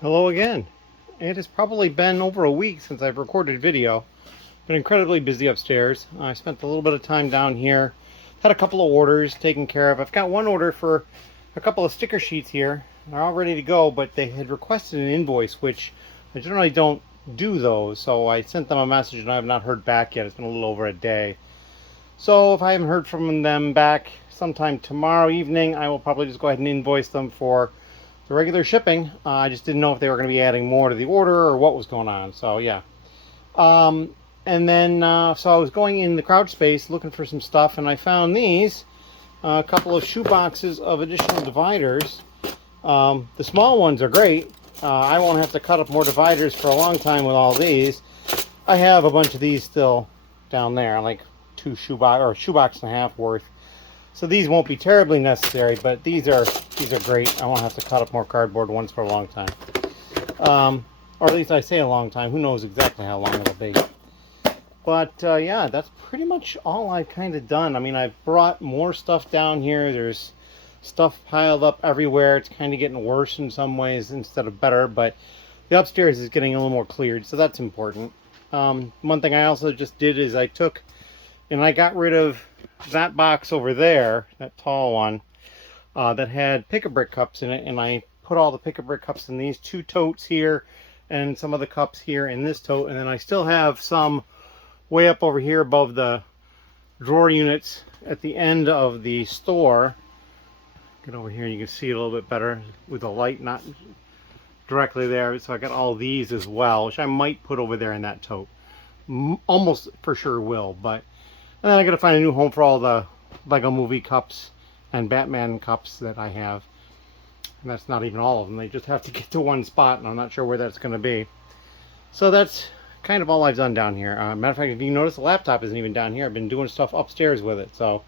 Hello again. It has probably been over a week since I've recorded video. Been incredibly busy upstairs. I spent a little bit of time down here. Had a couple of orders taken care of. I've got one order for a couple of sticker sheets here. They're all ready to go, but they had requested an invoice, which I generally don't do those. So I sent them a message and I have not heard back yet. It's been a little over a day. So if I haven't heard from them back sometime tomorrow evening, I will probably just go ahead and invoice them for the regular shipping. I just didn't know if they were going to be adding more to the order or what was going on. So yeah. And then so I was going in the crouch space looking for some stuff, and I found these a couple of shoe boxes of additional dividers. The small ones are great. I won't have to cut up more dividers for a long time with all these. I have a bunch of these still down there, like two shoebox and a half worth. So these won't be terribly necessary, but these are great. I won't have to cut up more cardboard once for a long time. Or at least I say a long time. Who knows exactly how long it'll be. But yeah, that's pretty much all I've kind of done. I mean, I've brought more stuff down here. There's stuff piled up everywhere. It's kind of getting worse in some ways instead of better, but the upstairs is getting a little more cleared, so that's important. One thing I also just did is I took and I got rid of that box over there, that tall one, that had pick-a-brick cups in it, and I put all the pick-a-brick cups in these two totes here, and some of the cups here in this tote, and then I still have some way up over here above the drawer units at the end of the store. Get over here and you can see it a little bit better with the light not directly there. So I got all these as well, which I might put over there in that tote. Almost for sure will, but and then I gotta find a new home for all the Lego Movie cups and Batman cups that I have. And that's not even all of them. They just have to get to one spot, and I'm not sure where that's going to be. So that's kind of all I've done down here. Matter of fact, if you notice, the laptop isn't even down here. I've been doing stuff upstairs with it. So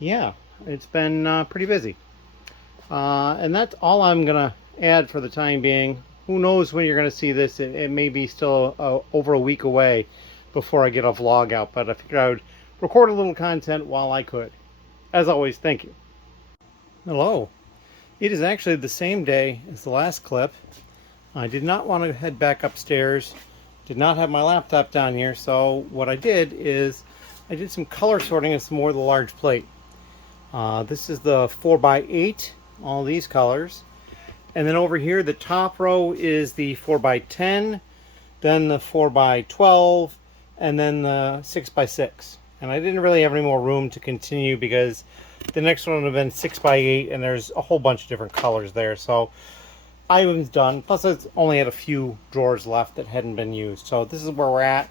yeah, it's been pretty busy. And that's all I'm going to add for the time being. Who knows when you're going to see this. It may be still over a week away before I get a vlog out. But I figured I would record a little content while I could. As always, thank you. Hello. It is actually the same day as the last clip. I did not want to head back upstairs. Did not have my laptop down here. So what I did is I did some color sorting of some more of the large plate. This is the 4x8, all these colors. And then over here, the top row is the 4x10, then the 4x12, and then the 6x6. And I didn't really have any more room to continue because the next one would have been 6x8, and there's a whole bunch of different colors there. So I was done. Plus, I only had a few drawers left that hadn't been used. So this is where we're at.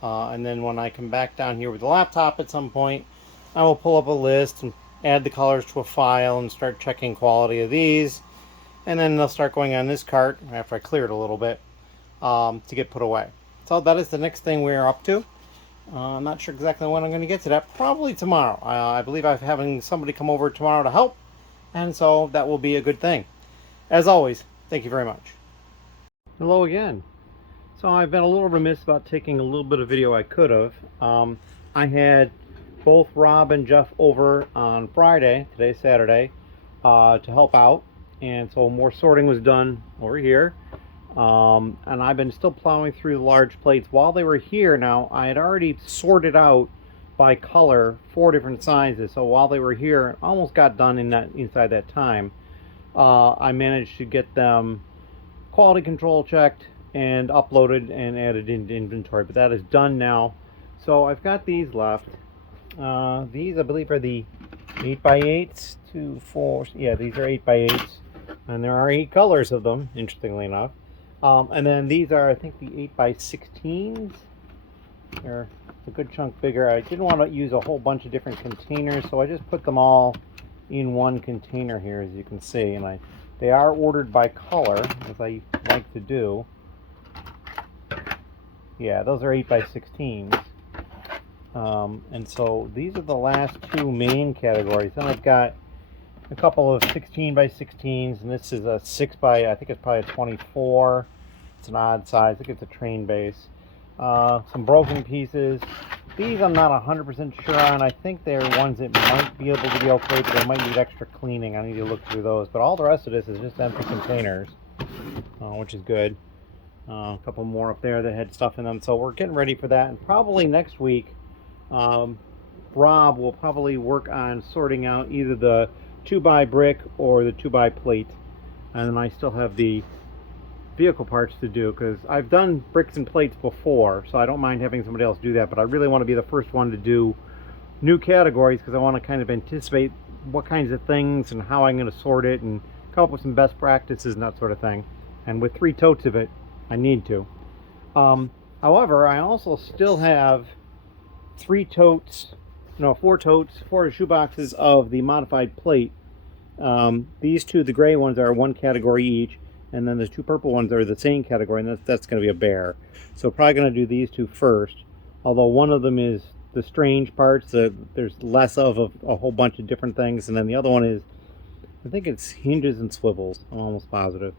And then when I come back down here with the laptop at some point, I will pull up a list and add the colors to a file and start checking quality of these. And then they'll start going on this cart after I clear it a little bit to get put away. So that is the next thing we're up to. I'm not sure exactly when I'm going to get to that. Probably tomorrow. I believe I'm having somebody come over tomorrow to help. And so that will be a good thing. As always, thank you very much. Hello again. So I've been a little remiss about taking a little bit of video I could have. I had both Rob and Jeff over on Friday, today's Saturday, to help out. And so more sorting was done over here. And I've been still plowing through the large plates. While they were here now, I had already sorted out by color 4 different sizes. So while they were here, it almost got done inside that time. I managed to get them quality control checked and uploaded and added into inventory. But that is done now. So I've got these left. These I believe are the 8x8s, 2, 4. Yeah, these are 8x8s. And there are 8 colors of them, interestingly enough. And then these are, I think, the 8x16s. They're a good chunk bigger. I didn't want to use a whole bunch of different containers, so I just put them all in one container here, as you can see. And they are ordered by color, as I like to do. Yeah, those are 8x16s. And so these are the last 2 main categories. Then I've got a couple of 16x16s, and this is a 6x, I think it's probably a 24. It's an odd size. I think it's a train base. Some broken pieces. These I'm not 100% sure on. I think they're ones that might be okay, but they might need extra cleaning. I need to look through those. But all the rest of this is just empty containers. which is good. A couple more up there that had stuff in them. So we're getting ready for that. And probably next week, um, Rob will probably work on sorting out either the 2x brick or the 2x plate. And then I still have the vehicle parts to do, because I've done bricks and plates before, so I don't mind having somebody else do that. But I really want to be the first one to do new categories, because I want to kind of anticipate what kinds of things and how I'm going to sort it and come up with some best practices and that sort of thing. And with 3 totes of it, I need to. However, I also still have 4 totes, 4 shoe boxes of the modified plate. These 2, the gray ones, are 1 category each, and then the 2 purple ones are the same category, and that's going to be a bear. So probably going to do these 2 first, although one of them is the strange parts. There's less of a whole bunch of different things, and then the other one is, I think it's hinges and swivels. I'm almost positive.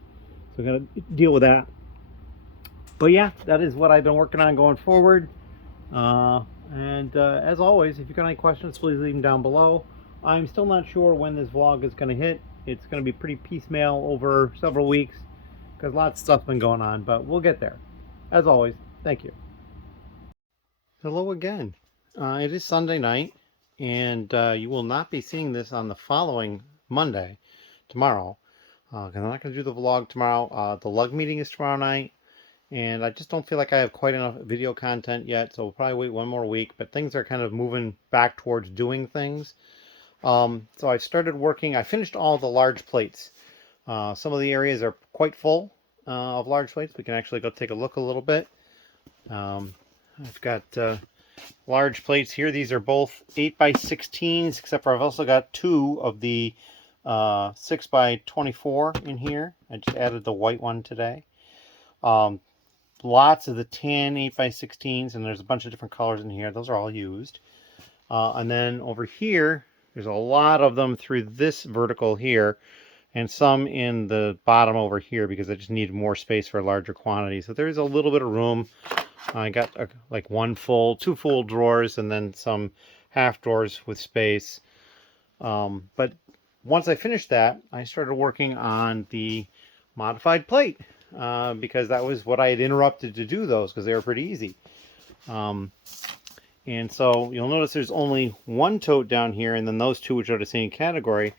So I'm going to deal with that. But yeah, that is what I've been working on going forward. As always, if you've got any questions, please leave them down below. I'm still not sure when this vlog is going to hit. It's going to be pretty piecemeal over several weeks, because lots of stuff's been going on, but we'll get there. As always, thank you. Hello again. It is Sunday night, and you will not be seeing this on the following Monday, tomorrow, because I'm not going to do the vlog tomorrow. The lug meeting is tomorrow night, and I just don't feel like I have quite enough video content yet, so we'll probably wait one more week. But things are kind of moving back towards doing things. So I started working. I finished all the large plates. Some of the areas are quite full of large plates. We can actually go take a look a little bit. I've got large plates here. These are both 8x16s, except for I've also got 2 of the 6x24 in here. I just added the white one today. Lots of the tan 8x16s, and there's a bunch of different colors in here. Those are all used. And then over here, there's a lot of them through this vertical here, and some in the bottom over here, because I just need more space for a larger quantity. So there's a little bit of room. I got like 2 full drawers, and then some half drawers with space. But once I finished that, I started working on the modified plate, because that was what I had interrupted to do those, because they were pretty easy. And so you'll notice there's only 1 tote down here, and then those 2 which are the same category,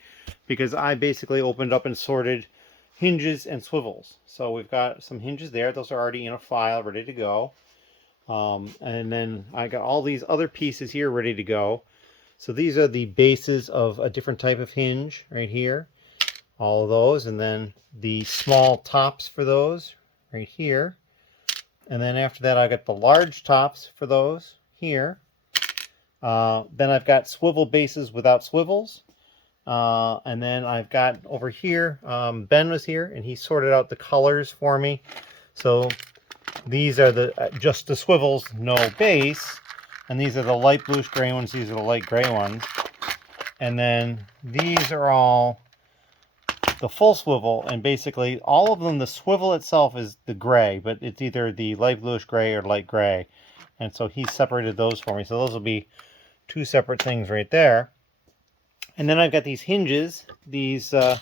because I basically opened up and sorted hinges and swivels. So we've got some hinges there. Those are already in a file ready to go. And then I got all these other pieces here ready to go. So these are the bases of a different type of hinge right here. All of those, and then the small tops for those right here. And then after that, I got the large tops for those here. Then I've got swivel bases without swivels. And then I've got over here, Ben was here and he sorted out the colors for me. So these are the just the swivels, no base. And these are the light bluish gray ones. These are the light gray ones. And then these are all the full swivel, and basically all of them, the swivel itself is the gray, but it's either the light bluish gray or light gray. And so he separated those for me. So those will be 2 separate things right there. And then I've got these hinges. These kind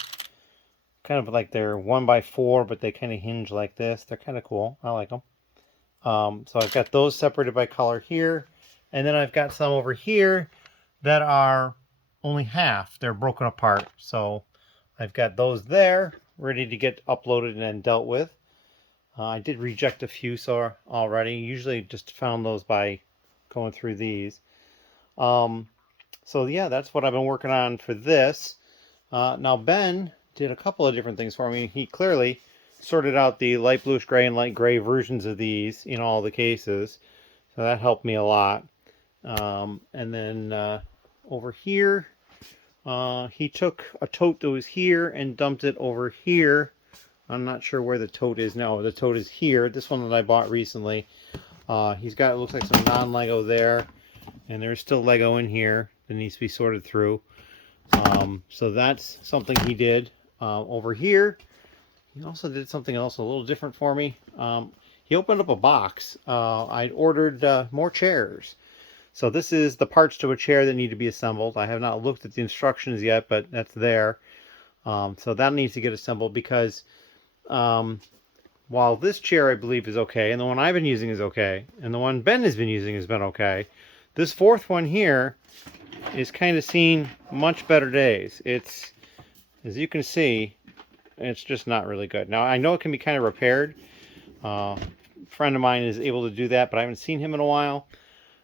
of like they're 1x4, but they kind of hinge like this. They're kind of cool. I like them. So I've got those separated by color here. And then I've got some over here that are only half. They're broken apart. So I've got those there ready to get uploaded and then dealt with. I did reject a few already. Usually just found those by going through these. So yeah, that's what I've been working on for this. Now Ben did a couple of different things for me. He clearly sorted out the light bluish gray and light gray versions of these in all the cases. So that helped me a lot. And then over here, he took a tote that was here and dumped it over here. I'm not sure where the tote is now. The tote is here. This one that I bought recently. He's got, it looks like some non-Lego there. And there's still Lego in here that needs to be sorted through. So that's something he did. Over here, he also did something else a little different for me. He opened up a box. I'd ordered more chairs. So this is the parts to a chair that need to be assembled. I have not looked at the instructions yet, but that's there. So that needs to get assembled, because While this chair I believe is okay, and the one I've been using is okay, and the one Ben has been using has been okay, this fourth one here is kind of seen much better days. It's, as you can see, it's just not really good. Now I know it can be kind of repaired. A friend of mine is able to do that, but I haven't seen him in a while.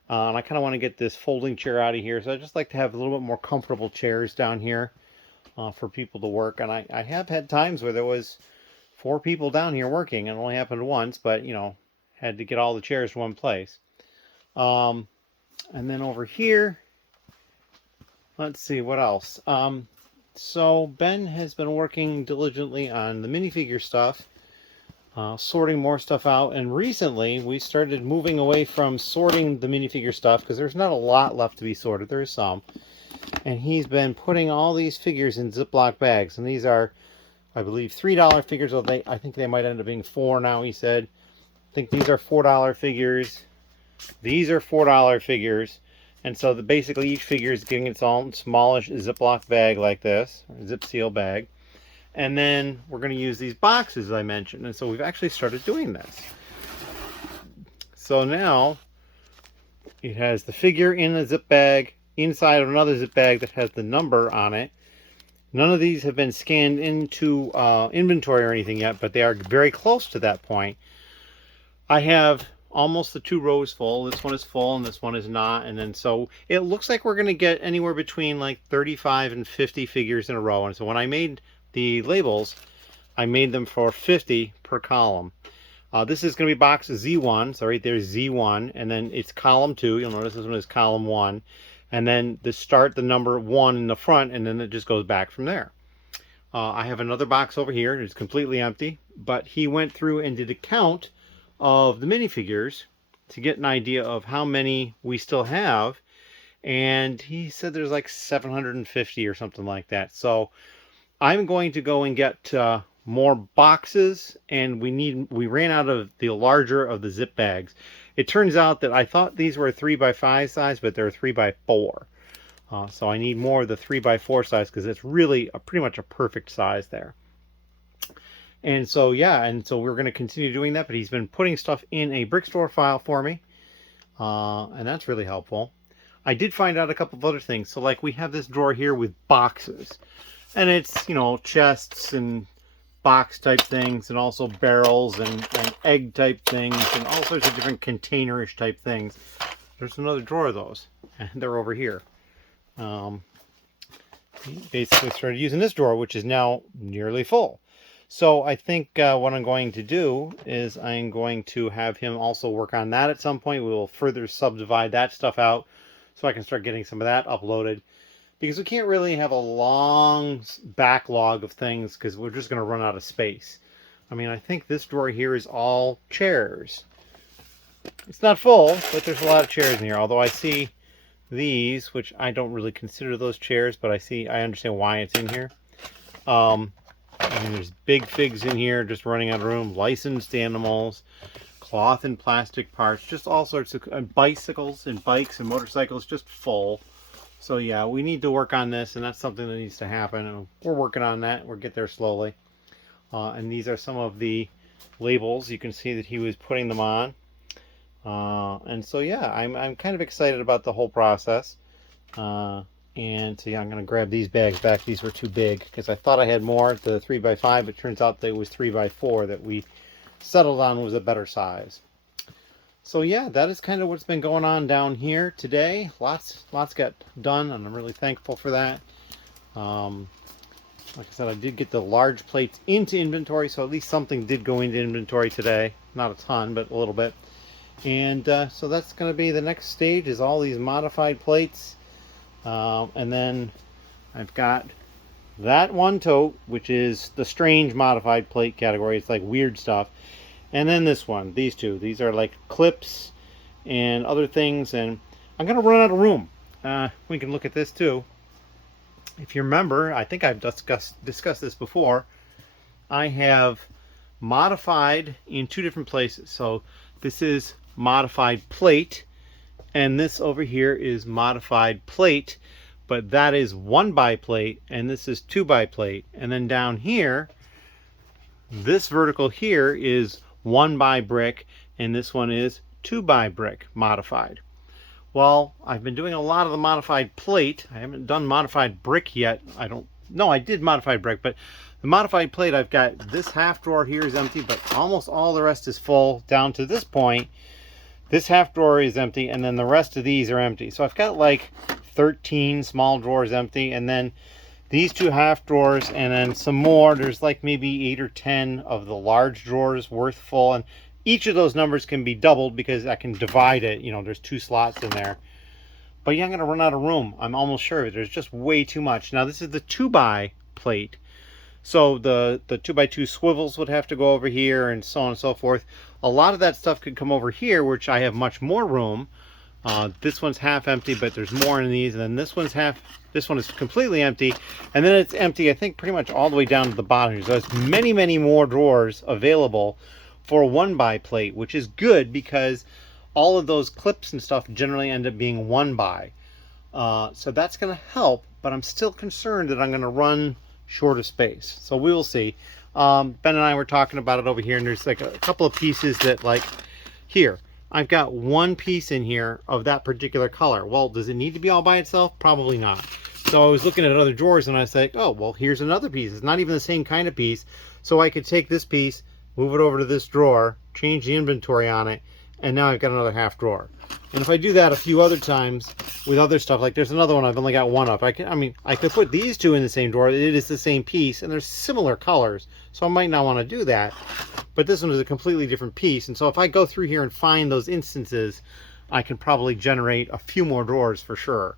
And I kind of want to get this folding chair out of here, so I just like to have a little bit more comfortable chairs down here for people to work. And I have had times where there was 4 people down here working, and it only happened once, but you know, had to get all the chairs to one place. And then over here, let's see what else. So Ben has been working diligently on the minifigure stuff, sorting more stuff out, and recently we started moving away from sorting the minifigure stuff because there's not a lot left to be sorted. There is some, and he's been putting all these figures in Ziploc bags, and these are, I believe, $3 figures. I think they might end up being $4 now, he said. I think these are $4 figures. These are $4 figures. And so basically each figure is getting its own smallish Ziploc bag like this, or zip seal bag. And then we're going to use these boxes, as I mentioned. And so we've actually started doing this. So now it has the figure in a zip bag inside of another zip bag that has the number on it. None of these have been scanned into inventory or anything yet, but they are very close to that point. I have almost the 2 rows full. This one is full and this one is not. And then so it looks like we're going to get anywhere between like 35 and 50 figures in a row. And so when I made the labels, I made them for 50 per column. This is going to be box Z1. So right there's Z1, and then it's column 2. You'll notice this one is column 1. And then the number 1 in the front, and then it just goes back from there. I have another box over here. It's completely empty, but he went through and did a count of the minifigures to get an idea of how many we still have, and he said there's like 750 or something like that. So I'm going to go and get more boxes, and we ran out of the larger of the zip bags. It turns out that I thought these were a 3x5 size, but they're 3x4. So I need more of the 3x4 size because it's really pretty much a perfect size there. And so, yeah, and so we're going to continue doing that, but he's been putting stuff in a Brickstore file for me, and that's really helpful. I did find out a couple of other things. So, like, we have this drawer here with boxes, and it's, you know, chests and box type things, and also barrels and egg type things, and all sorts of different containerish type things. There's another drawer of those, and they're over here. Basically started using this drawer, which is now nearly full. So I think what I'm going to do is I'm going to have him also work on that at some point. We will further subdivide that stuff out so I can start getting some of that uploaded. Because we can't really have a long backlog of things because we're just going to run out of space. I mean, I think this drawer here is all chairs. It's not full, but there's a lot of chairs in here. Although I see these, which I don't really consider those chairs, but I understand why it's in here. And there's big figs in here just running out of room, licensed animals, cloth and plastic parts, just all sorts of bicycles and bikes and motorcycles, just full. So yeah, we need to work on this, and that's something that needs to happen, and we're working on that. We'll get there slowly. And these are some of the labels. You can see that he was putting them on. And so yeah, I'm kind of excited about the whole process. And so yeah, I'm going to grab these bags back. These were too big because I thought I had more, the 3x5, but it turns out that it was 3x4 that we settled on was a better size. So yeah, that is kind of what's been going on down here today. Lots got done, and I'm really thankful for that. Like I said, I did get the large plates into inventory, so at least something did go into inventory today. Not a ton, but a little bit. And so that's going to be the next stage, is all these modified plates. And then I've got that one tote, which is the strange modified plate category. It's like weird stuff. And then this one, these two. These are like clips and other things. And I'm going to run out of room. We can look at this too. If you remember, I think I've discussed this before. I have modified in 2 different places. So this is modified plate, and this over here is modified plate, but that is 1x plate, and this is 2x plate. And then down here, this vertical here is 1x brick, and this one is 2x brick modified. Well, I've been doing a lot of the modified plate. I haven't done modified brick yet. I did modified brick, but the modified plate, I've got this half drawer here is empty, but almost all the rest is full down to this point. This half drawer is empty, and then the rest of these are empty. So I've got like 13 small drawers empty, and then these 2 half drawers, and then some more. There's like maybe 8 or 10 of the large drawers worth full, and each of those numbers can be doubled because I can divide it. You know, there's 2 slots in there. But yeah, I'm gonna run out of room. I'm almost sure there's just way too much. Now this is the 2x plate. So the 2x2 swivels would have to go over here, and so on and so forth. A lot of that stuff could come over here, which I have much more room. This one's half empty, but there's more in these. And then this one is completely empty. And then it's empty, I think, pretty much all the way down to the bottom here. So there's many, many more drawers available for a 1x plate, which is good because all of those clips and stuff generally end up being 1x. So that's going to help, but I'm still concerned that I'm going to run short of space. So we will see. Ben and I were talking about it over here, and there's like a couple of pieces that, like here, I've got one piece in here of that particular color. Well, does it need to be all by itself? Probably not. So I was looking at other drawers, and I was like, oh, well, here's another piece. It's not even the same kind of piece. So I could take this piece, move it over to this drawer, change the inventory on it, and now I've got another half drawer. And if I do that a few other times with other stuff, like there's another one I've only got one of. I could put these two in the same drawer. It is the same piece, and they're similar colors, so I might not want to do that. But this one is a completely different piece, and so if I go through here and find those instances, I can probably generate a few more drawers for sure.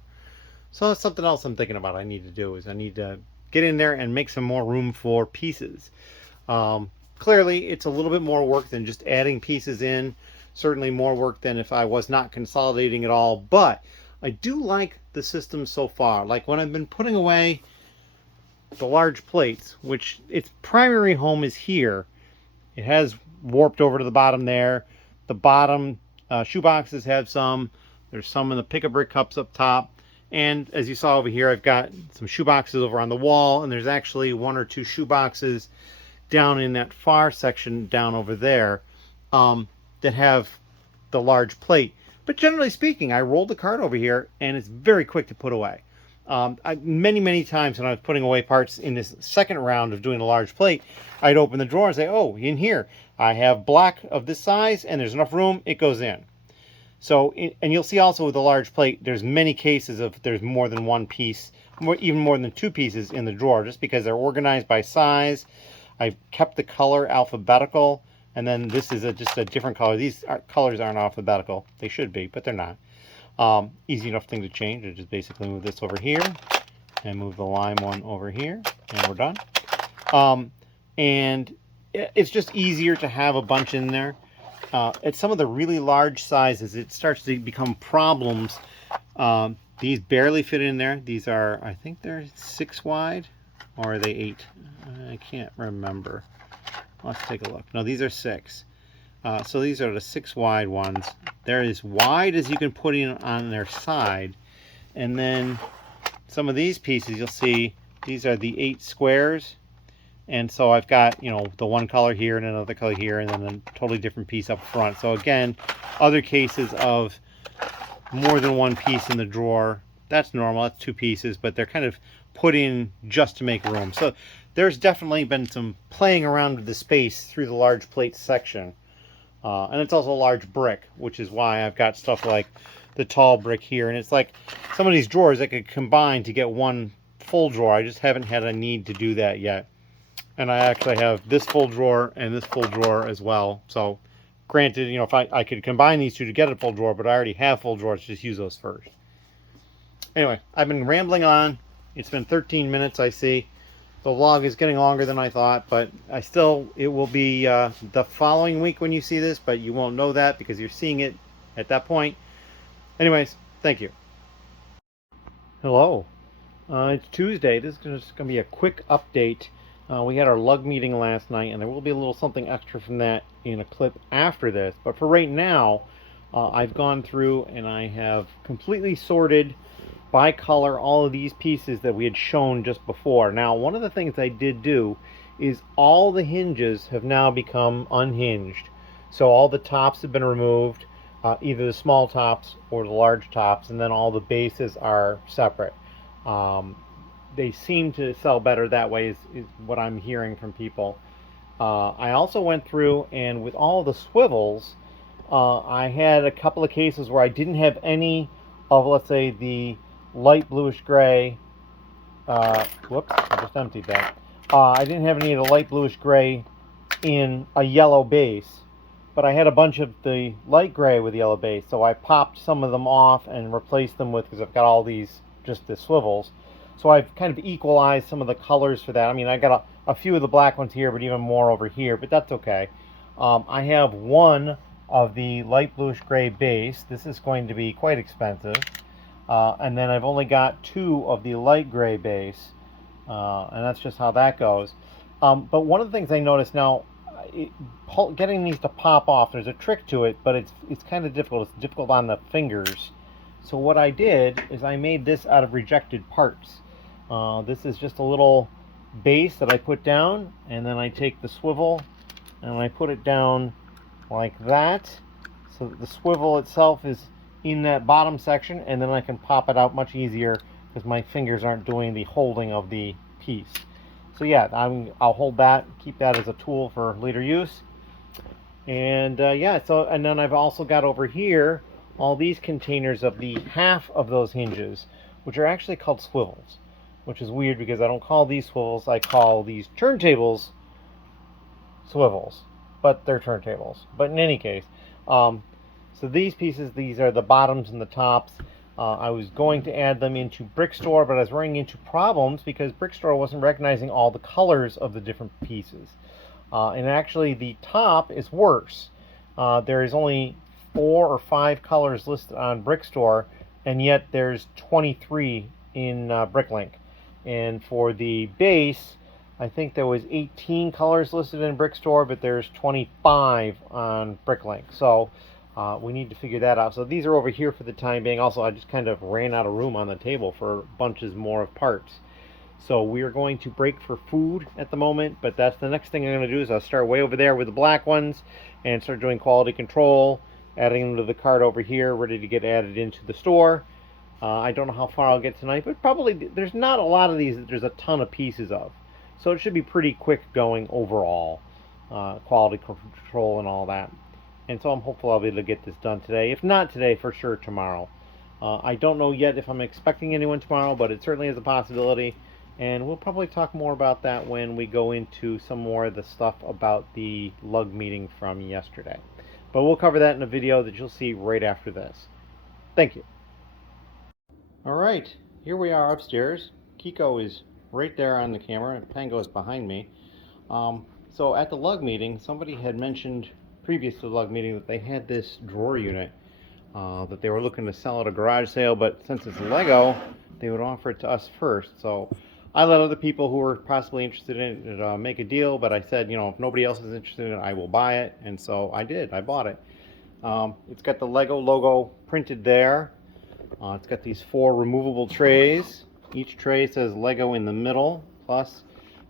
So that's something else I'm thinking about I need to do, is I need to get in there and make some more room for pieces. Clearly, it's a little bit more work than just adding pieces in. Certainly more work than if I was not consolidating at all, but I do like the system so far. Like when I've been putting away the large plates, which its primary home is here, it has warped over to the bottom there. The bottom shoe boxes have some. There's some in the pick-a-brick cups up top. And as you saw over here, I've got some shoe boxes over on the wall, and there's actually 1 or 2 shoe boxes down in that far section down over there that have the large plate. But generally speaking, I rolled the cart over here, and it's very quick to put away. Many times when I was putting away parts in this second round of doing a large plate, I'd open the drawer and say, oh, in here, I have black of this size, and there's enough room, it goes in. So, and you'll see also with the large plate, there's many cases of there's more than one piece, even more than 2 pieces in the drawer, just because they're organized by size. I've kept the color alphabetical, and then this is just a different color. These colors aren't alphabetical. They should be, but they're not. Easy enough thing to change. I just basically move this over here and move the lime one over here, and we're done. And it's just easier to have a bunch in there. At some of the really large sizes, it starts to become problems. These barely fit in there. These are, I think they're 6 wide, or are they 8? I can't remember. Let's take a look. No, these are 6. So these are the 6 wide ones. They're as wide as you can put in on their side. And then some of these pieces, you'll see, these are the 8 squares. And so I've got, you know, the one color here and another color here, and then a totally different piece up front. So again, other cases of more than one piece in the drawer, that's normal. That's 2 pieces, but they're kind of put in just to make room. So there's definitely been some playing around with the space through the large plate section. And it's also a large brick, which is why I've got stuff like the tall brick here. And it's like some of these drawers I could combine to get one full drawer. I just haven't had a need to do that yet. And I actually have this full drawer and this full drawer as well. So granted, you know, if I could combine these two to get a full drawer, but I already have full drawers, just use those first. Anyway, I've been rambling on. It's been 13 minutes, I see. The vlog is getting longer than I thought, but it will be the following week when you see this, but you won't know that because you're seeing it at that point. Anyways, thank you. Hello. It's Tuesday. This is just going to be a quick update. We had our lug meeting last night, and there will be a little something extra from that in a clip after this. But for right now, I've gone through and I have completely sorted by color all of these pieces that we had shown just before. Now, one of the things I did do is all the hinges have now become unhinged. So all the tops have been removed, either the small tops or the large tops, and then all the bases are separate. They seem to sell better that way, is what I'm hearing from people. I also went through, and with all the swivels, I had a couple of cases where I didn't have any of, let's say, the light bluish gray. Whoops, I just emptied that. I didn't have any of the light bluish gray in a yellow base, but I had a bunch of the light gray with yellow base, so I popped some of them off and replaced them with, because I've got all these, just the swivels. So I've kind of equalized some of the colors for that. I mean, I got a few of the black ones here, but even more over here, but that's okay. I have one of the light bluish gray base. This is going to be quite expensive. And then I've only got two of the light gray base, and that's just how that goes. But one of the things I noticed now, getting these to pop off, there's a trick to it, but it's kind of difficult. It's difficult on the fingers. So what I did is I made this out of rejected parts. This is just a little base that I put down, and then I take the swivel and I put it down like that, so that the swivel itself is in that bottom section, and then I can pop it out much easier because my fingers aren't doing the holding of the piece. So yeah, I'll hold that, keep that as a tool for later use. And yeah, so, and then I've also got over here all these containers of the half of those hinges, which are actually called swivels, which is weird because I don't call these swivels, I call these turntables swivels, but they're turntables. But in any case, so these pieces, these are the bottoms and the tops. I was going to add them into Brickstore, but I was running into problems because Brickstore wasn't recognizing all the colors of the different pieces. And actually the top is worse. There is only 4 or 5 colors listed on Brickstore, and yet there's 23 in Bricklink. And for the base, I think there was 18 colors listed in Brickstore, but there's 25 on Bricklink. So we need to figure that out. So these are over here for the time being. Also, I just kind of ran out of room on the table for bunches more of parts. So we are going to break for food at the moment, but that's the next thing I'm going to do is I'll start way over there with the black ones and start doing quality control, adding them to the cart over here, ready to get added into the store. I don't know how far I'll get tonight, but probably there's not a lot of these that there's a ton of pieces of. So it should be pretty quick going overall, quality control and all that. And so I'm hopeful I'll be able to get this done today. If not today, for sure tomorrow. I don't know yet if I'm expecting anyone tomorrow, but it certainly is a possibility. And we'll probably talk more about that when we go into some more of the stuff about the lug meeting from yesterday. But we'll cover that in a video that you'll see right after this. Thank you. Alright, here we are upstairs. Kiko is right there on the camera, and Pango is behind me. So at the lug meeting, somebody had mentioned previous to the lug meeting that they had this drawer unit that they were looking to sell at a garage sale, but since it's Lego, they would offer it to us first. So I let other people who were possibly interested in it make a deal, but I said, you know, if nobody else is interested in it, I will buy it. And so I did. I bought it. It's got the Lego logo printed there. It's got these 4 removable trays. Each tray says Lego in the middle, plus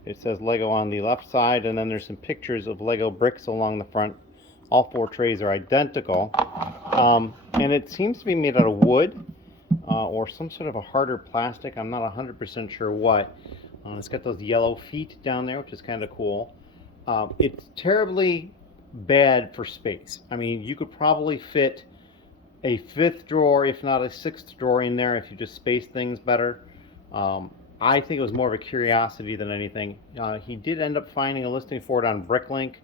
it says Lego on the left side, and then there's some pictures of Lego bricks along the front. All 4 trays are identical. And it seems to be made out of wood or some sort of a harder plastic. I'm not 100% sure what. It's got those yellow feet down there, which is kind of cool. It's terribly bad for space. I mean, you could probably fit a 5th drawer, if not a 6th drawer in there if you just space things better. I think it was more of a curiosity than anything. He did end up finding a listing for it on Bricklink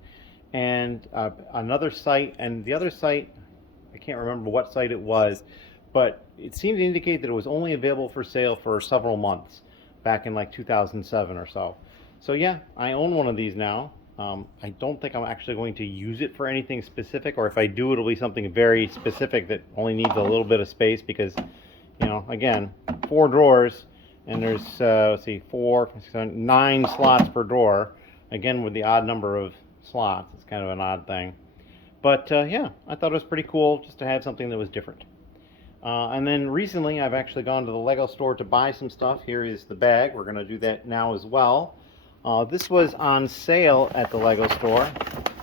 and another site, and the other site, I can't remember what site it was, but it seemed to indicate that it was only available for sale for several months back in like 2007 or so. So yeah, I own one of these now. I don't think I'm actually going to use it for anything specific, or if I do, it'll be something very specific that only needs a little bit of space because, you know, again, 4 drawers, and there's, let's see, 9 slots per drawer, again with the odd number of slots. It's kind of an odd thing. But yeah, I thought it was pretty cool just to have something that was different. And then recently I've actually gone to the Lego store to buy some stuff. Here is the bag. We're going to do that now as well. This was on sale at the Lego store.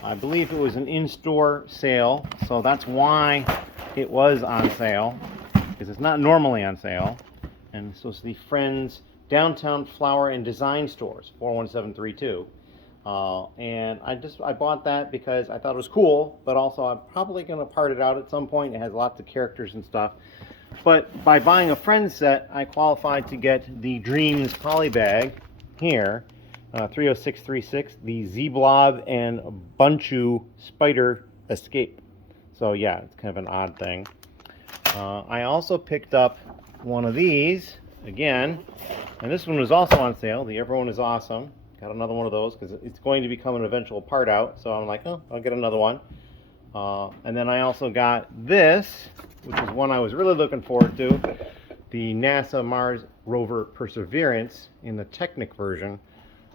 I believe it was an in-store sale, so that's why it was on sale, because it's not normally on sale. And this was the Friends Downtown Flower and Design Stores, 41732. And I bought that because I thought it was cool, but also I'm probably going to part it out at some point. It has lots of characters and stuff. But by buying a Friends set, I qualified to get the Dreams poly bag here, 30636, the Z-Blob and Bunchu Spider Escape. So yeah, it's kind of an odd thing. I also picked up one of these again, and this one was also on sale. The Everyone is Awesome. Got another one of those because it's going to become an eventual part out. So I'm like, oh, I'll get another one. And then I also got this, which is one I was really looking forward to, the NASA Mars Rover Perseverance in the Technic version.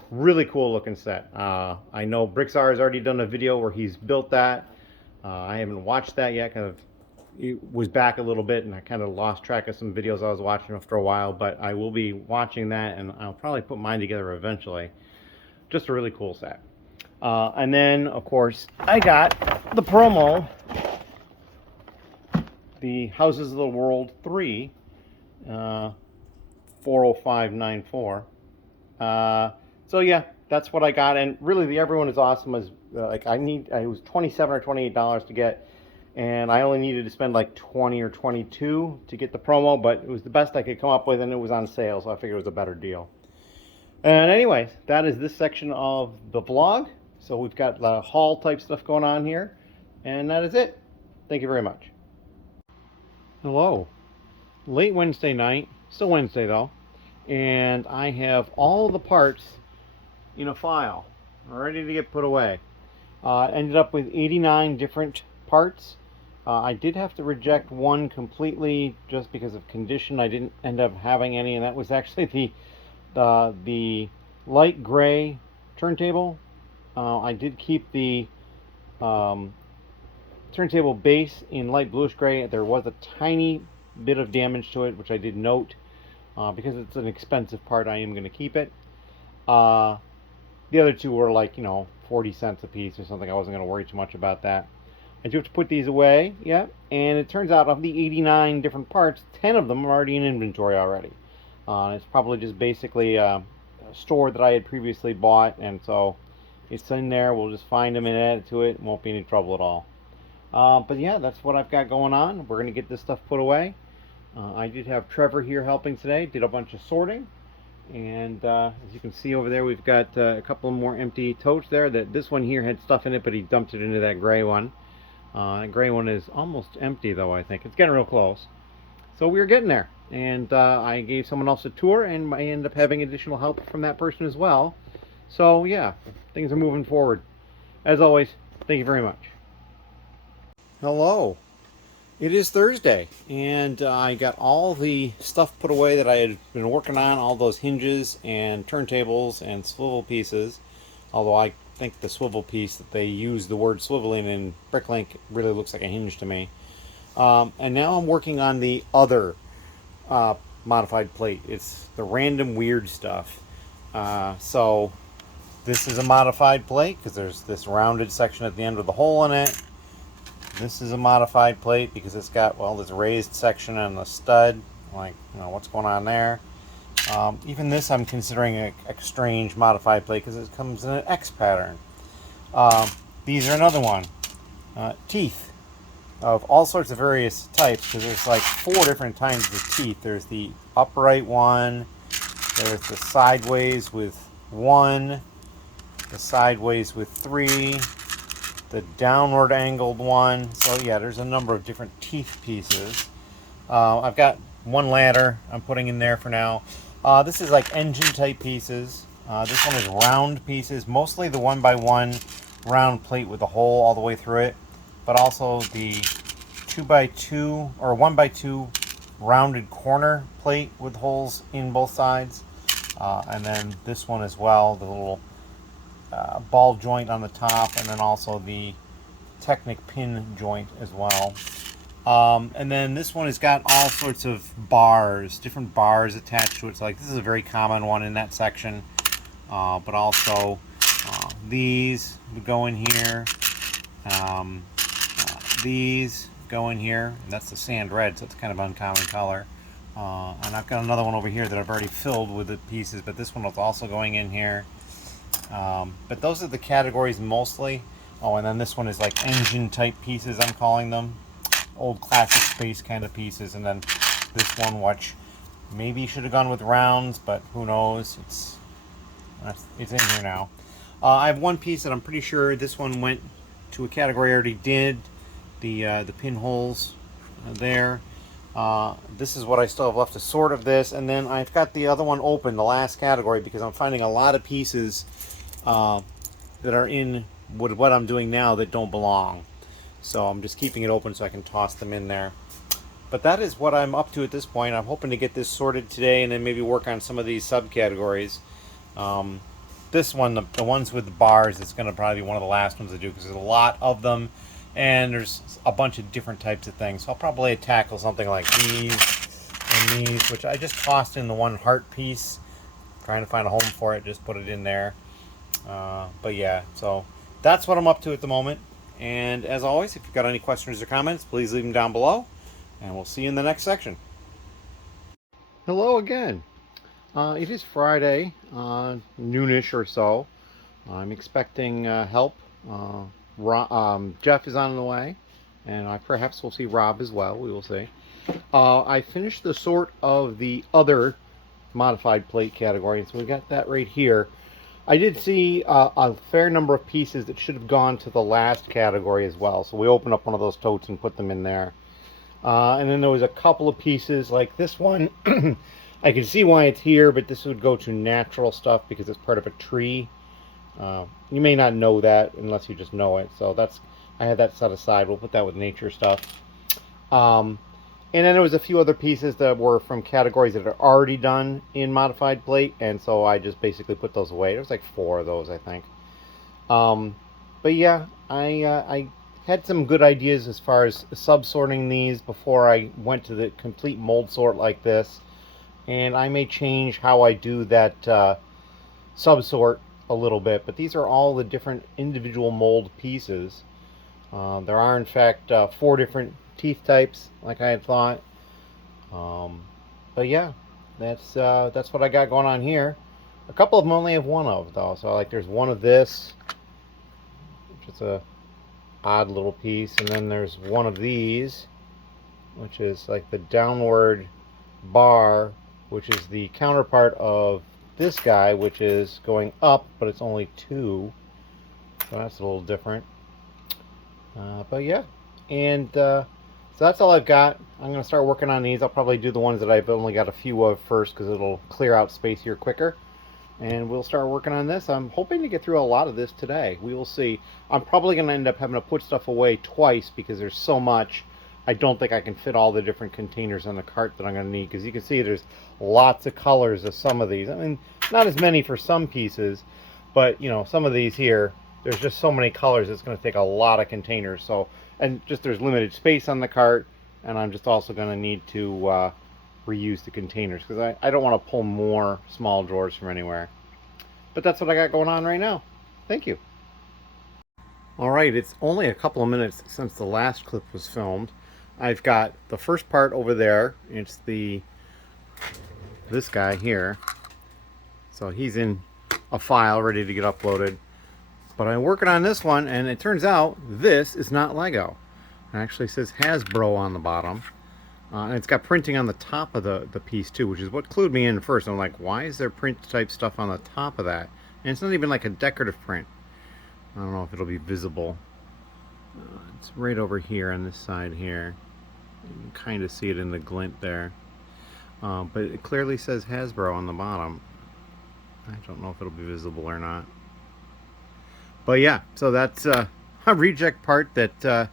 Really cool looking set. I know Brixar has already done a video where he's built that. I haven't watched that yet. It was back a little bit and I kind of lost track of some videos I was watching after a while, but I will be watching that and I'll probably put mine together eventually. Just a really cool set. And then, of course, I got the promo, the Houses of the World 3, 40594. So yeah, that's what I got, and really the Everyone is Awesome was like it was $27 or $28 to get, and I only needed to spend like 20 or 22 to get the promo, but it was the best I could come up with, and it was on sale, so I figured it was a better deal. And anyways, that is this section of the vlog. So we've got the haul type stuff going on here, and that is it. Thank you very much. Hello. Late Wednesday night, still Wednesday though, and I have all the parts in a file ready to get put away. Ended up with 89 different parts. I did have to reject one completely just because of condition. I didn't end up having any, and that was actually the light gray turntable. I did keep the turntable base in light bluish gray. There was a tiny bit of damage to it, which I did note. Because it's an expensive part, I am going to keep it. The other two were like, 40 cents a piece or something. I wasn't going to worry too much about that. I do have to put these away, yeah. And it turns out of the 89 different parts, 10 of them are already in inventory already. It's probably just basically a store that I had previously bought, and so it's in there. We'll just find them and add it to it. It won't be any trouble at all. But yeah, that's what I've got going on. We're going to get this stuff put away. I did have Trevor here helping today. Did a bunch of sorting. And as you can see over there, we've got a couple more empty totes there. This one here had stuff in it, but he dumped it into that gray one. That gray one is almost empty, though, I think. It's getting real close. So we're getting there. And I gave someone else a tour, and I ended up having additional help from that person as well. So yeah, things are moving forward. As always, thank you very much. Hello. It is Thursday, and I got all the stuff put away that I had been working on, all those hinges and turntables and swivel pieces, although I think the swivel piece that they use the word swiveling in Bricklink really looks like a hinge to me. And now I'm working on the other modified plate. It's the random weird stuff. So this is a modified plate because there's this rounded section at the end with a hole in it. This is a modified plate because it's got, well, this raised section and a stud. Like, what's going on there? Even this I'm considering a strange modified plate because it comes in an X pattern. These are another one. Teeth of all sorts of various types, because there's like 4 different kinds of teeth. There's the upright one, there's the sideways with 1, the sideways with 3, the downward angled one. So yeah, there's a number of different teeth pieces. I've got one ladder I'm putting in there for now. This is like engine type pieces. This one is round pieces, mostly the 1x1 round plate with a hole all the way through it, but also the 2x2 or 1x2 rounded corner plate with holes in both sides. And then this one as well, the little ball joint on the top, and then also the Technic pin joint as well. And then this one has got all sorts of bars, different bars attached to it. So like this is a very common one in that section. but also these would go in here. These go in here. That's the sand red, so it's kind of uncommon color. And I've got another one over here that I've already filled with the pieces, but this one is also going in here. But those are the categories mostly. Oh, and then this one is like engine type pieces, I'm calling them. Old classic space kind of pieces. And then this one, which maybe should have gone with rounds, but who knows. It's in here now. I have one piece that I'm pretty sure this one went to a category I already did. The pinholes there. This is what I still have left to sort of this, and then I've got the other one open, the last category, because I'm finding a lot of pieces that are in with what I'm doing now that don't belong. So I'm just keeping it open so I can toss them in there. But that is what I'm up to at this point. I'm hoping to get this sorted today and then maybe work on some of these subcategories. This one, the ones with the bars, is going to probably be one of the last ones to do because there's a lot of them. And there's a bunch of different types of things. So I'll probably tackle something like these and these, which I just tossed in the one heart piece. Trying to find a home for it, just put it in there. But yeah, so that's what I'm up to at the moment. And as always, if you've got any questions or comments, please leave them down below. And we'll see you in the next section. Hello again. It is Friday, noonish or so. I'm expecting help. Jeff is on the way, and I perhaps will see Rob as well. We will see. I finished the sort of the other modified plate category, so we got that right here. I did see a fair number of pieces that should have gone to the last category as well, so we opened up one of those totes and put them in there. And then there was a couple of pieces like this one. I can see why it's here, but this would go to natural stuff because it's part of a tree. You may not know that unless you just know it. So I had that set aside. We'll put that with nature stuff. And then there was a few other pieces that were from categories that are already done in modified plate, and so I just basically put those away. There was like 4 of those, I think. But yeah, I had some good ideas as far as sub-sorting these before I went to the complete mold sort like this. And I may change how I do that sub-sort a little bit, but these are all the different individual mold pieces. There are in fact 4 different teeth types, like I had thought. But yeah, that's what I got going on here. A couple of them only have one of, though. So like there's one of this, which is a odd little piece, and then there's one of these, which is like the downward bar, which is the counterpart of this guy, which is going up, but it's only 2, so that's a little different. But yeah, and so that's all I've got. I'm going to start working on these. I'll probably do the ones that I've only got a few of first because it'll clear out space here quicker, and we'll start working on this. I'm hoping to get through a lot of this today. We will see. I'm probably going to end up having to put stuff away twice because there's so much. I don't think I can fit all the different containers on the cart that I'm going to need, because you can see there's lots of colors of some of these. I mean, not as many for some pieces, but you know, some of these here, there's just so many colors, it's going to take a lot of containers. So, and just there's limited space on the cart, and I'm just also going to need to reuse the containers because I don't want to pull more small drawers from anywhere. But that's what I got going on right now. Thank you. Alright, it's only a couple of minutes since the last clip was filmed. I've got the first part over there. It's this guy here. So he's in a file ready to get uploaded. But I'm working on this one, and it turns out this is not Lego. It actually says Hasbro on the bottom. And it's got printing on the top of the piece too, which is what clued me in first. I'm like, why is there print type stuff on the top of that? And it's not even like a decorative print. I don't know if it'll be visible. It's right over here on this side here. You can kind of see it in the glint there. But it clearly says Hasbro on the bottom. I don't know if it'll be visible or not. But yeah, so that's a reject part that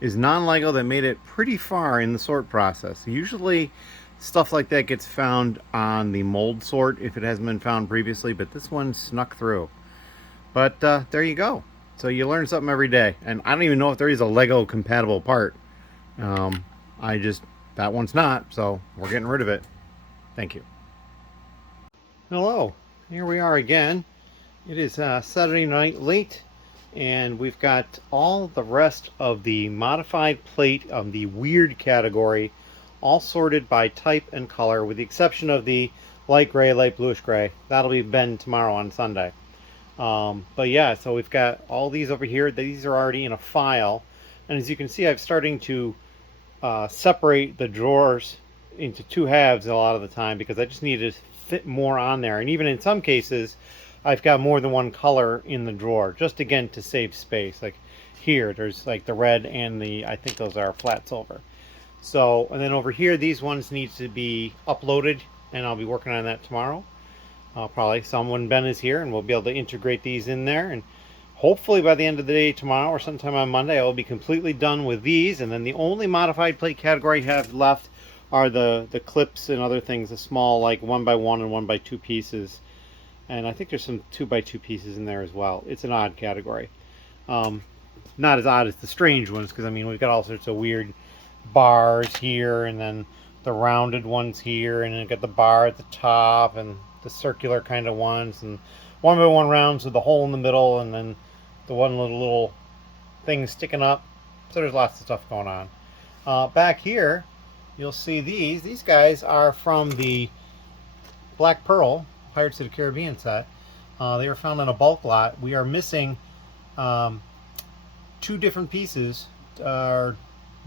is non-Lego that made it pretty far in the sort process. Usually stuff like that gets found on the mold sort if it hasn't been found previously, but this one snuck through. But there you go. So you learn something every day. And I don't even know if there is a Lego compatible part. That one's not, so we're getting rid of it. Thank you. Hello, here we are again. It is Saturday night late, and we've got all the rest of the modified plate of the weird category all sorted by type and color, with the exception of the light gray, light bluish gray. That'll be Ben tomorrow on Sunday. But yeah, so we've got all these over here. These are already in a file, and as you can see, I'm starting to separate the drawers into two halves a lot of the time, because I just need to fit more on there. And even in some cases, I've got more than one color in the drawer, just again to save space. Like here, there's like the red and the, I think those are flat silver. So, and then over here, these ones need to be uploaded, and I'll be working on that tomorrow. Probably when Ben is here, and we'll be able to integrate these in there. And hopefully by the end of the day tomorrow or sometime on Monday, I will be completely done with these. And then the only modified plate category I have left are the clips and other things, the small like 1x1 and 1x2 pieces. And I think there's some 2x2 pieces in there as well. It's an odd category. Not as odd as the strange ones, because I mean, we've got all sorts of weird bars here, and then the rounded ones here, and then got the bar at the top, and the circular kind of ones, and 1x1 rounds with the hole in the middle, and then the one little thing sticking up. So there's lots of stuff going on. Back here, you'll see these guys are from the Black Pearl Pirates of the Caribbean set. They were found on a bulk lot. We are missing two different pieces. No,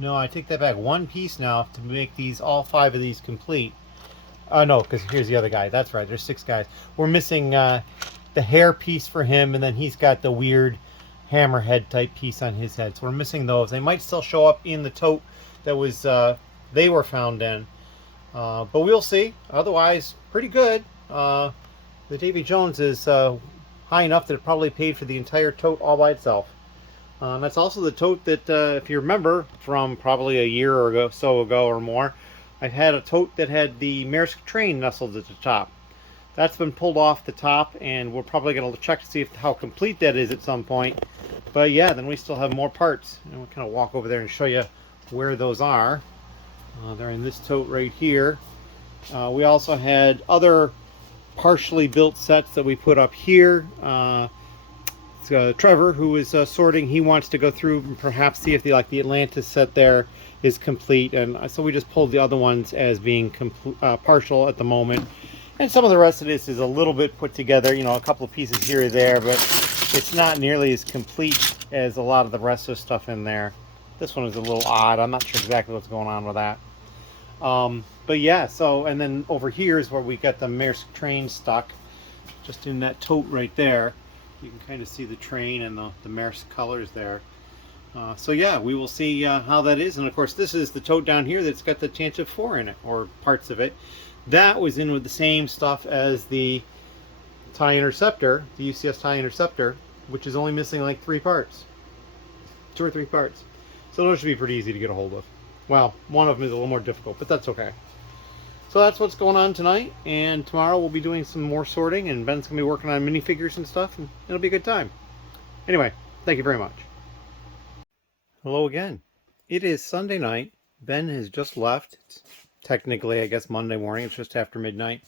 I take that back. One piece now to make these, all 5 of these complete. No, because here's the other guy. That's right, there's 6 guys. We're missing the hair piece for him, and then he's got the weird hammerhead type piece on his head. So we're missing those. They might still show up in the tote that was they were found in. But we'll see. Otherwise, pretty good. The Davy Jones is high enough that it probably paid for the entire tote all by itself. That's also the tote that, if you remember from probably a year or so ago or more, I had a tote that had the Maersk train nestled at the top. That's been pulled off the top, and we're probably going to check to see how complete that is at some point. But yeah, then we still have more parts, and we'll kind of walk over there and show you where those are. They're in this tote right here. We also had other partially built sets that we put up here. Trevor, who is sorting, he wants to go through and perhaps see if the Atlantis set there is complete, and so we just pulled the other ones as being partial at the moment. And some of the rest of this is a little bit put together, you know, a couple of pieces here or there, but it's not nearly as complete as a lot of the rest of the stuff in there. This one is a little odd. I'm not sure exactly what's going on with that. But yeah, so, and then over here is where we got the Maersk train stuck, just in that tote right there. You can kind of see the train and the Maersk colors there. So yeah, we will see how that is. And of course, this is the tote down here that's got the Tantive 4 in it, or parts of it. That was in with the same stuff as the TIE Interceptor, the UCS TIE Interceptor, which is only missing like 3 parts. 2 or 3 parts. So those should be pretty easy to get a hold of. Well, one of them is a little more difficult, but that's okay. So that's what's going on tonight, and tomorrow we'll be doing some more sorting, and Ben's going to be working on minifigures and stuff, and it'll be a good time. Anyway, thank you very much. Hello again. It is Sunday night. Ben has just left. It's technically, I guess, Monday morning. It's just after midnight.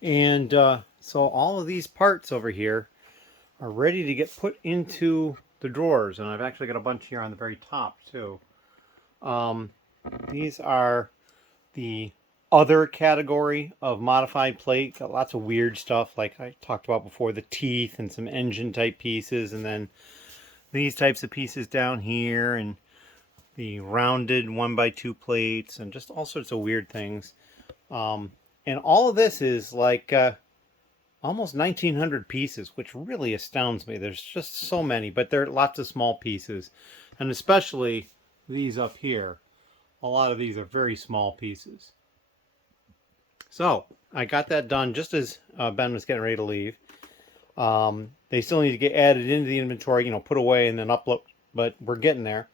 And so all of these parts over here are ready to get put into the drawers, and I've actually got a bunch here on the very top, too. These are the other category of modified plate. Got lots of weird stuff like I talked about before, the teeth and some engine type pieces, and then these types of pieces down here, and the rounded 1x2 plates, and just all sorts of weird things. And all of this is like almost 1900 pieces, which really astounds me. There's just so many, but there are lots of small pieces, and especially these up here. A lot of these are very small pieces. So I got that done just as Ben was getting ready to leave. They still need to get added into the inventory, you know, put away and then upload, but we're getting there.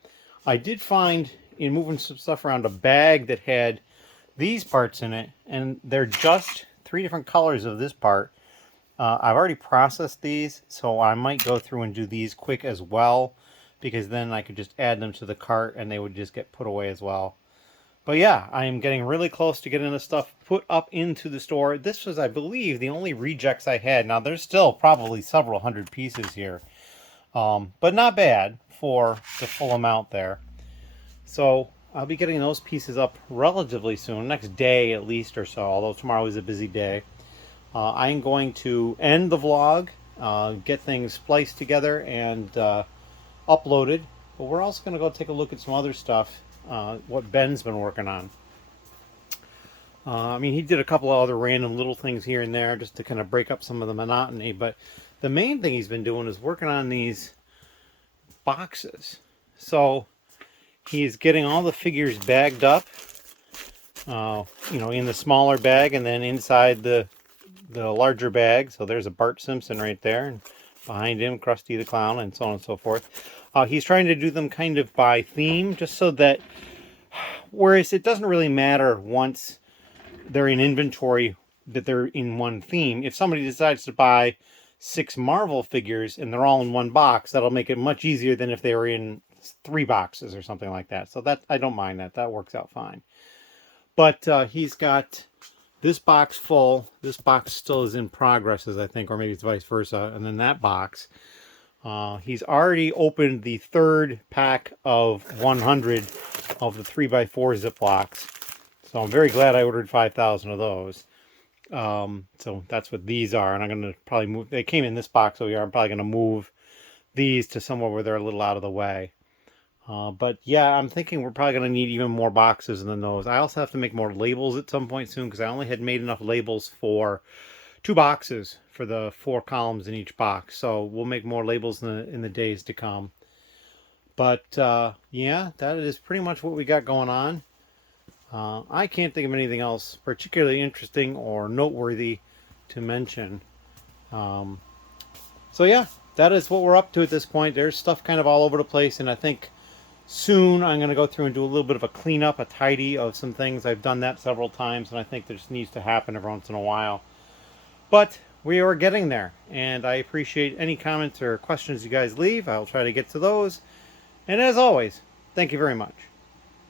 I did find, in moving some stuff around, a bag that had these parts in it, and they're just 3 different colors of this part. I've already processed these, so I might go through and do these quick as well, because then I could just add them to the cart and they would just get put away as well. But yeah, I am getting really close to getting this stuff put up into the store. This was, I believe, the only rejects I had. Now, there's still probably several hundred pieces here. But not bad for the full amount there. So I'll be getting those pieces up relatively soon, next day at least or so, although tomorrow is a busy day. I'm going to end the vlog, get things spliced together and uploaded. But we're also going to go take a look at some other stuff, what Ben's been working on. I mean, he did a couple of other random little things here and there just to kind of break up some of the monotony. But the main thing he's been doing is working on these boxes. So he's getting all the figures bagged up, in the smaller bag and then inside the larger bag. So there's a Bart Simpson right there, and behind him Krusty the Clown, and so on and so forth. He's trying to do them kind of by theme, just so that, whereas it doesn't really matter once they're in inventory that they're in one theme. If somebody decides to buy 6 Marvel figures and they're all in one box, that'll make it much easier than if they were in 3 boxes or something like that. So that, I don't mind that. That works out fine. But he's got this box full. This box still is in progress, as I think, or maybe it's vice versa. And then that box. He's already opened the 3rd pack of 100 of the 3x4 Ziplocs. So I'm very glad I ordered 5,000 of those. So that's what these are. And I'm going to probably move. They came in this box over here. I'm probably going to move these to somewhere where they're a little out of the way. But yeah, I'm thinking we're probably going to need even more boxes than those. I also have to make more labels at some point soon, because I only had made enough labels for 2 boxes for the 4 columns in each box. So we'll make more labels in the days to come. But yeah, that is pretty much what we got going on. I can't think of anything else particularly interesting or noteworthy to mention. So yeah, that is what we're up to at this point. There's stuff kind of all over the place, and I think soon I'm going to go through and do a little bit of a cleanup, a tidy of some things. I've done that several times, and I think this needs to happen every once in a while. But we are getting there, and I appreciate any comments or questions you guys leave. I'll try to get to those. And as always, thank you very much.